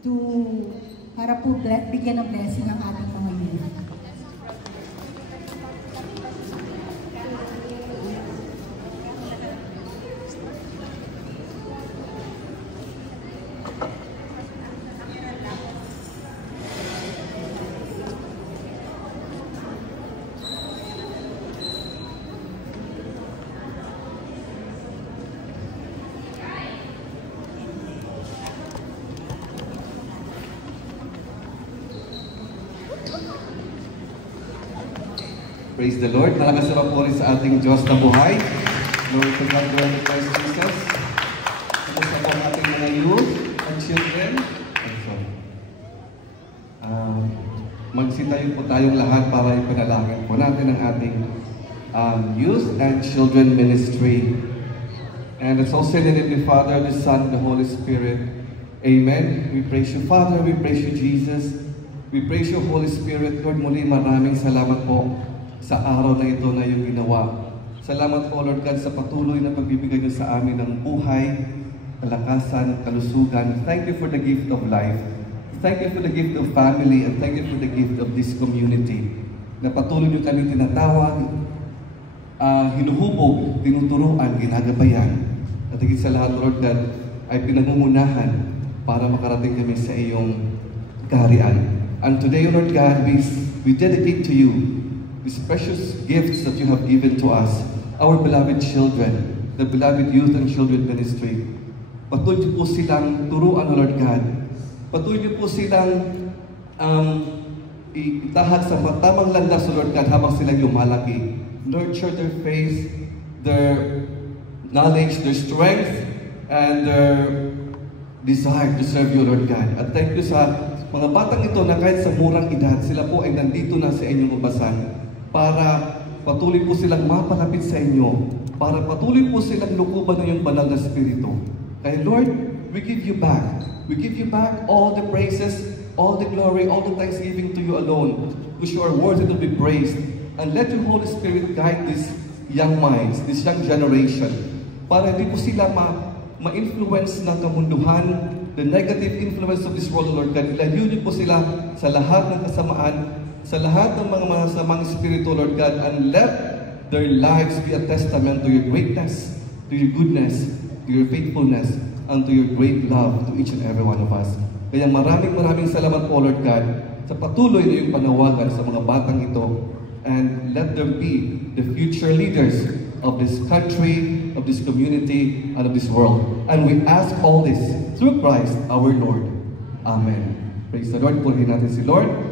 to para po bigyan ng blessing ang ating mga youth. Praise the Lord. Malakas na po rin sa ating Diyos na buhay. Glory to God, glory to Christ Jesus. Kumusta po ang ating mga youth and children? Magsitayo po tayong lahat para ipanalangin po natin ang ating youth and children ministry. And it's also in the name of the Father, the Son, and the Holy Spirit. Amen. We praise you, Father. We praise you, Jesus. We praise you, Holy Spirit. Lord, muli maraming salamat po sa araw na ito na yung ginawa. Salamat po, Lord God, sa patuloy na pagbibigay niyo sa amin ng buhay, kalakasan, kalusugan. Thank you for the gift of life. Thank you for the gift of family, and thank you for the gift of this community. Na patuloy niyo kami tinatawag, hinuhubog, tinuturuan, ginagabayan. At higit sa lahat, Lord God, ay pinangungunahan para makarating kami sa iyong kaharian. And today, Lord God, we dedicate to you these precious gifts that you have given to us, our beloved children, the beloved youth and children ministry. Patuloy niyo po silang turuan, Lord God. Patuloy niyo po silang itahad sa tamang landas, Lord God, habang silang lumalaki. Nurture their faith, their knowledge, their strength, and their desire to serve you, Lord God. At thank you sa mga batang ito na kahit sa murang edad, sila po ay nandito na sa inyong ubasan para patuloy po silang mapalapit sa inyo, para patuloy po silang lukuban ng iyong banal na spirito. Kaya Lord, we give you back. We give you back all the praises, all the glory, all the thanksgiving to you alone, which you are worthy to be praised. And let your Holy Spirit guide these young minds, this young generation, para hindi po sila ma-influence ng kamunduhan, the negative influence of this world, Lord God. Ilayo niyo po sila sa lahat ng kasamaan, sa lahat ng mga masamang spirito, Lord God, and let their lives be a testament to your greatness, to your goodness, to your faithfulness, and to your great love to each and every one of us. Kaya maraming salamat po, Lord God, sa patuloy na iyong panawagan sa mga batang ito, and let them be the future leaders of this country, of this community, and of this world. And we ask all this through Christ our Lord. Amen. Praise the Lord. Purihin natin si Lord.